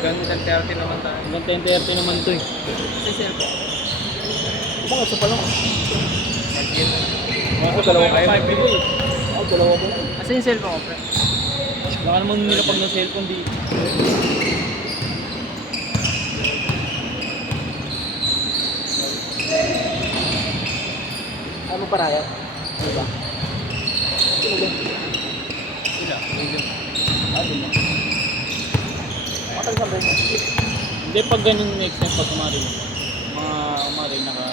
Hanggang 10:30 naman tayo. Hanggang 10:30 naman to eh. Kasi cellphone. Mga sa pala. Mga dalawa pa 5 people eh. Ako, dalawa ba yun? Kasi yung cellphone ko, pre. Baka naman nilapag ng cellphone dito. Ano paraya? Ano ba? Sino ba? Wala. Ano ba? Matagal ka ba yun? Hindi, pag ganun next time, pag umari naka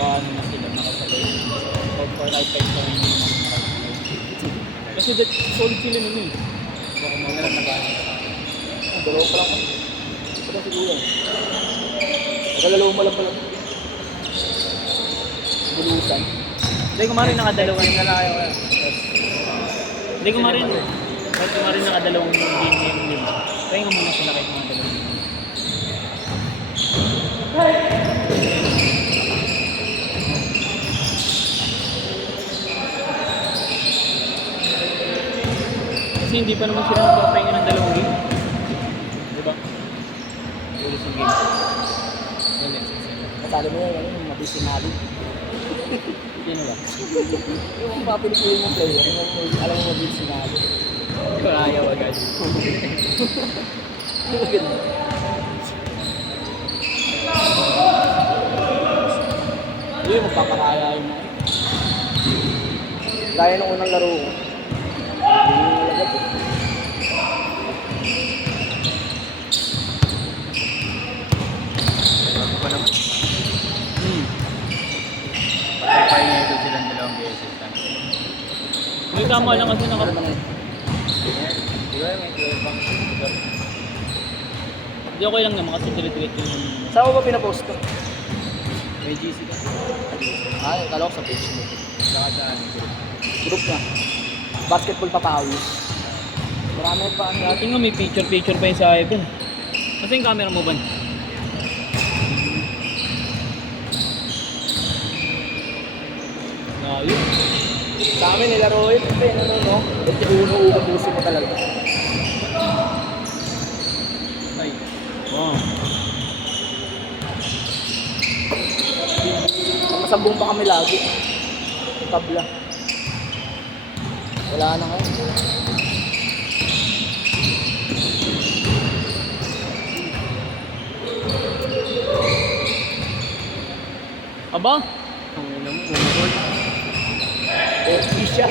ano na sila, nakasabay. Pag for night time pa rin yung mga nakasabay. Kasi solid sila nun eh. Baka mga nag-ano. Dalawa pa lang. Ito na siguro. Nagkalalawa mo lang pala. Bulusan. Hindi, kumari nakadalawa Yung lalaki ko yan. Hindi, kumari nakadalawang game yung lima. Kaya nga muna sila kahit mga dalawang game. Kasi hindi pa naman sila nagpapahinga ng dalawang game. Diba? Ulit yung game. Kasali mo yan, yung mabisinali. Hindi na ba? Yung mga pinipili mong player, alam mo mabisinali. Ayaw agad. Yung ganun. Hindi, magpaparaya yung mga. Gaya ng unang laro ko. Hindi mo nalagad eh. Bago pa naman. Hmm. Papahinga ito silang dalawang beses. May tama lang kasi Ano naman eh? Di ba may 12 bang sugar? Hindi okay lang naman kasi diretso yung Saan mo ba pinapost ko? May GC ka. Ay, kala ko sa page mo. Saka sa ano. Group na. Basketball papawis. Marami pa ano. dati nga may picture pa yung sa iPhone. Kasi yung camera mo ba? Ayun. Sa amin nilaro yun. Ano no? Ito uno-uno puso mo talaga. Ay. Wow. Masambong pa kami lagi. Yung tabla. Wala na ngayon. Aba? Ang una mo, umurol. Isya.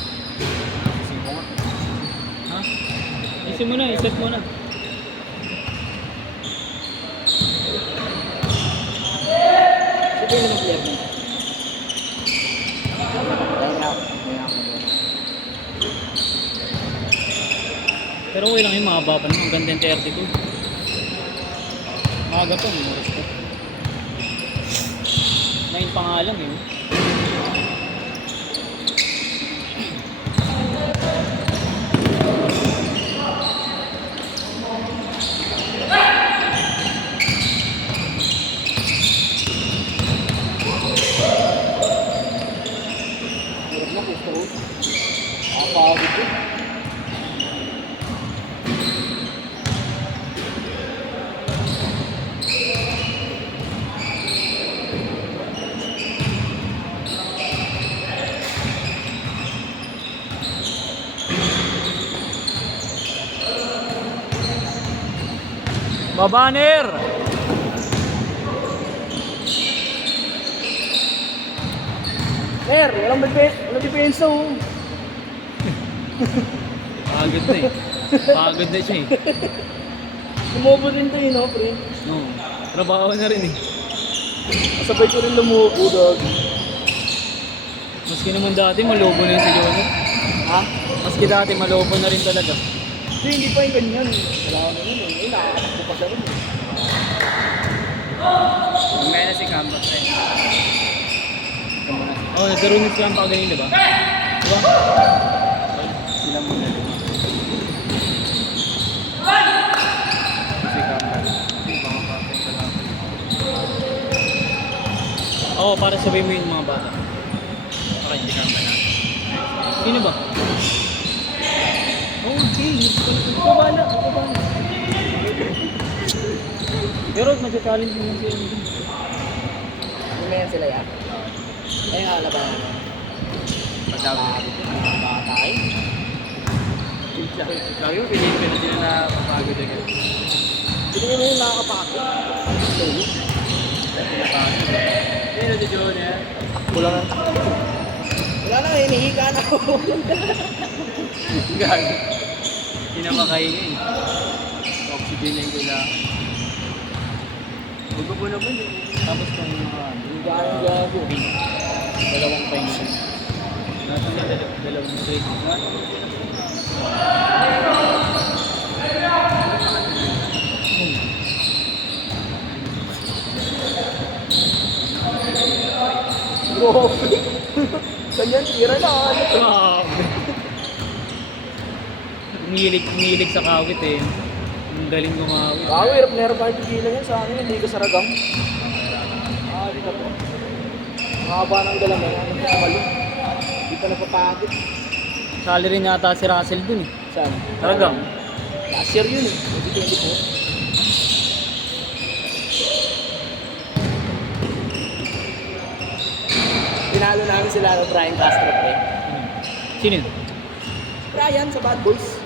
Gising mo nga. Ha? Isin mo na, iset mo na. Sige naman player mo. Ayun nga. Pero okay lang yung mahaba pa naman. Hanggang 10:30 to. Maaga pa, may oras pa. 9 pa nga lang eh. Hirap na gusto ko. Nakapagod ko. Babaner! Mer, walang depensa oh. Pagod na eh. Pagod na siya eh. Lumobo din to eh, no, pre? No. Trabaho na rin eh. Kasabay ko rin lumobo, dog. Maski naman dati malobo na yun si Jonah. Ha? Maski dati malobo na rin talaga. Hindi pa yung ganyan. Wala ko na yun eh. Nakakatakbo pa siya rin eh. Mamaya na si Campbell, pre. Oh, nagkaroon ng sila pa ganyan, diba? Diba? Sila muna. Si Campbell. Kasi baka pa. Oo, para sabihin mo yung mga bata. Baka hindi ka ba na. Sino ba? Okay, kabala. Pero magsa-challenge mo siya. Lumayan sila yan. Ay, nga, laban. Pagdami. Bata eh. Lagi mo, pinipin na sila na papagod agad. Hindi mo yung nakakapakit. Hindi na si John yan. Kulang ang takbo. Wala na, hinihiga na ako. Gago. Hindi na makaingin. Oxygen na yung kailangan. Magbubo naman yun. Tapos kung mga Higa ang gago. dalawang pension. Nasa may dalawang break. Bro. Ganyan, tira na. Grabe. Umiilig sa kawit eh. Ang galing gumawit. Bago, hirap na hirap kahit tigilan yan sa akin. Hindi ka sa ragam. Di ka po. Mahaba ng galang yan. Ano ka malo? Hindi ka napapagod. Salary na ata si Russell dun eh. Saan? Talagang. Last year yun eh. 2024. Pinalo namin sila ng Brian Castro pre. Sino yun? Brian sa Bad Boys.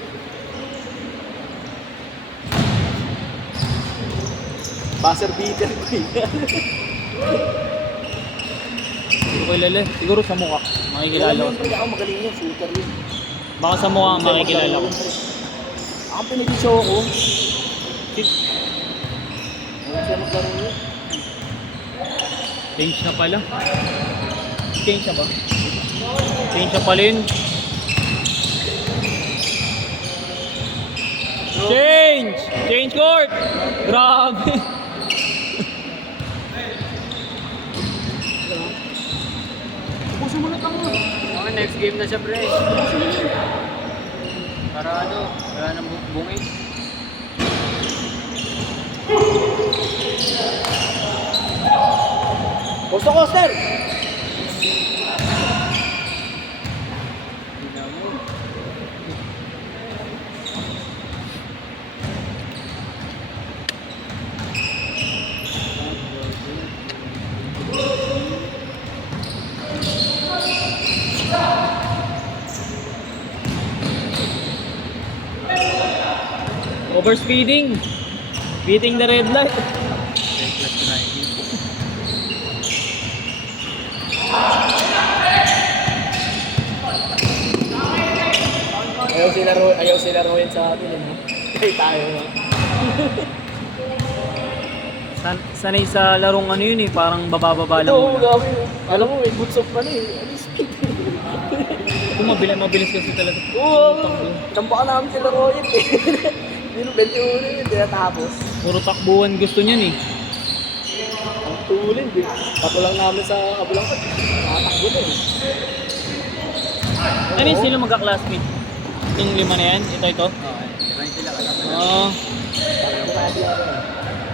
Buzzer beater ko eh. Hindi ko kilala. Siguro sa mukha. Makikilala ko. Pre, ako magaling yun. Shooter yun. Baka sa mukha makikilala ko. Ako pinag-show ko. Wala siya maglaro yun. Change na pala. Change na ba? Change na pala yun. Change! Change court! Grabe! Puso mo na tango. Okay, next game na siya, pre. Para ano, wala nang bungin. Gusto ko, sir! Tingnan mo. Overspeeding! Beating the red light! Reckless driving. Ayaw sila Rowan sa atin. Ano? Kaya tayo. Sanay sa larong ano yun eh, parang bababa lang Oo, muna. gabi. Alam mo, may boots of ano eh. Ano speed? Kung mabilis kasi talaga. Oo, tambakan namin sila Rowan eh. Hindi 21 yun, hindi natapos. Puro takbuhan gusto niyan eh. Ang tulin, di. Patulang namin sa kabilang kat. Nakatakbo na eh. Ano yun sila magka-classmate? Yung lima na yan? Ito? Okay, kirain sila kasama na. Oo.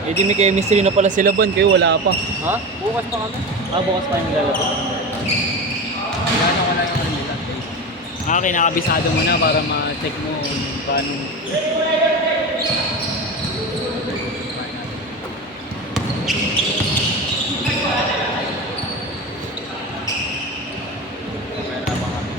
Eh di may chemistry na pala sila Bon, kayo wala pa. Ha? Bukas pa kami. Bukas pa yung lalabas. Gano'n ko lang yung remittance day. Kinakabisado mo na para ma-check mo kung paano. Pera pa kami.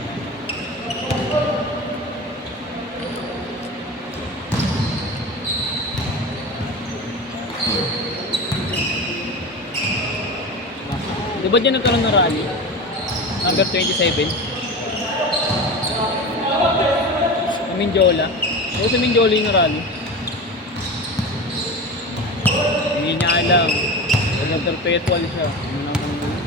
Di ba dyan nagkaroon ng rally? Number 27? Sa Mindiola? O sa Mindiola yung rally? Hindi niya alam. Talagang perpetual siya. Ano naman yun?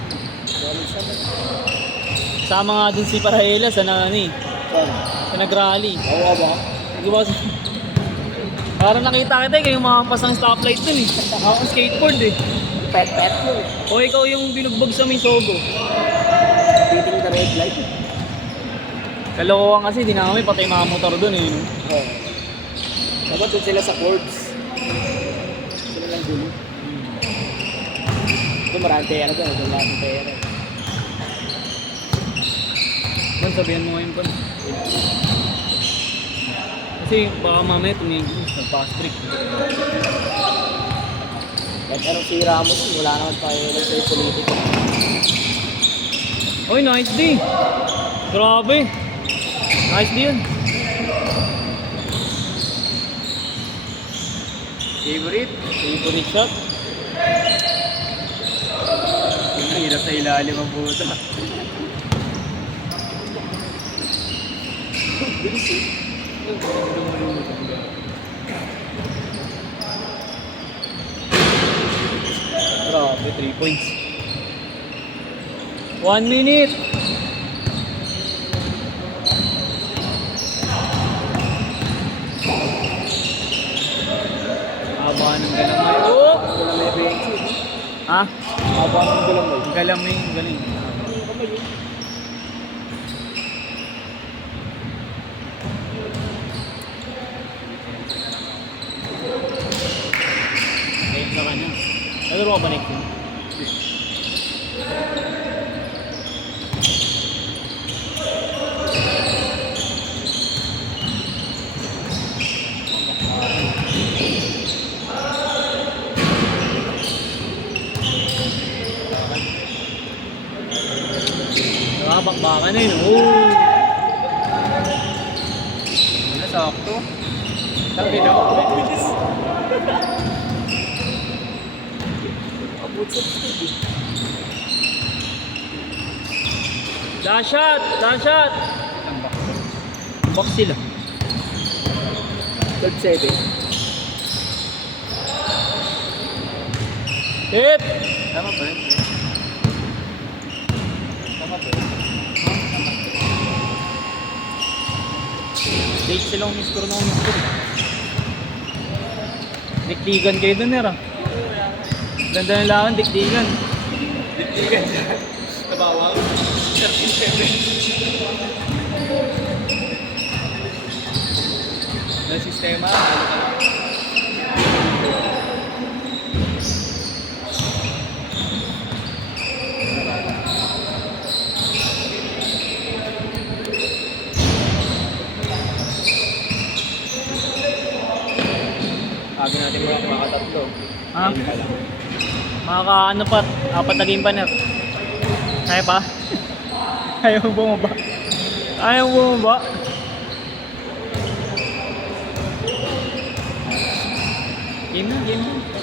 Sama nga dun si Parahela sa ano eh. Saan? Sa nag-rally. Oo ba? Di ba? Parang nakita kita eh, kayong makampas ng stoplight dun eh. Ako skateboard eh. Pet mo eh. O ikaw yung binugbog sa Misogo. Beating the red light. Kalokohan kasi, di na kami patay mga motor dun eh. No? Oo. Dapat doon sila sa Forbes. Sila lang dulo. Doon maraming pera doon. Doon lahat ng pera. Bon, sabihan mo ngayon, Bon. Kasi baka mamaya tumigil, nagpa-strict. Kahit anong sira mo doon, wala naman tayo lang sa politika. Oy, nice day! Grabe! Nice day yun. Favorite? Favorite shot. Yung hirap sa ilalim ang buta. Bilis eh. Grabe, 3 points. 1 minute! Haba ng galamay. Oh! Wala may bench eh. Ha? Haba ng galamay. Galamay, galing. Yung kamay eh. Ayun na ka na. Nalaro ka ba next time? Nakabakbakan na yun. Oh! Ano, sakto? Sabi na. Bilis. Abot sa speed eh. Last shot! Last shot! Box sila. 12-7. Hit! Tama ba yun? Tama ba yun? Date silang miss-score na miss-score. Dikdigan kayo dun, Nera. Ganda ng lawan, dikdigan. Dikdigan siya. Nabawang. 13-7. May sistema. Ano ka lang? Sabi natin mga makatatlo. Ha? Maka ano pa, 4 na game pa, Ner. Kaya pa? Ayaw bumaba. Ayaw bumaba. Game na, game na.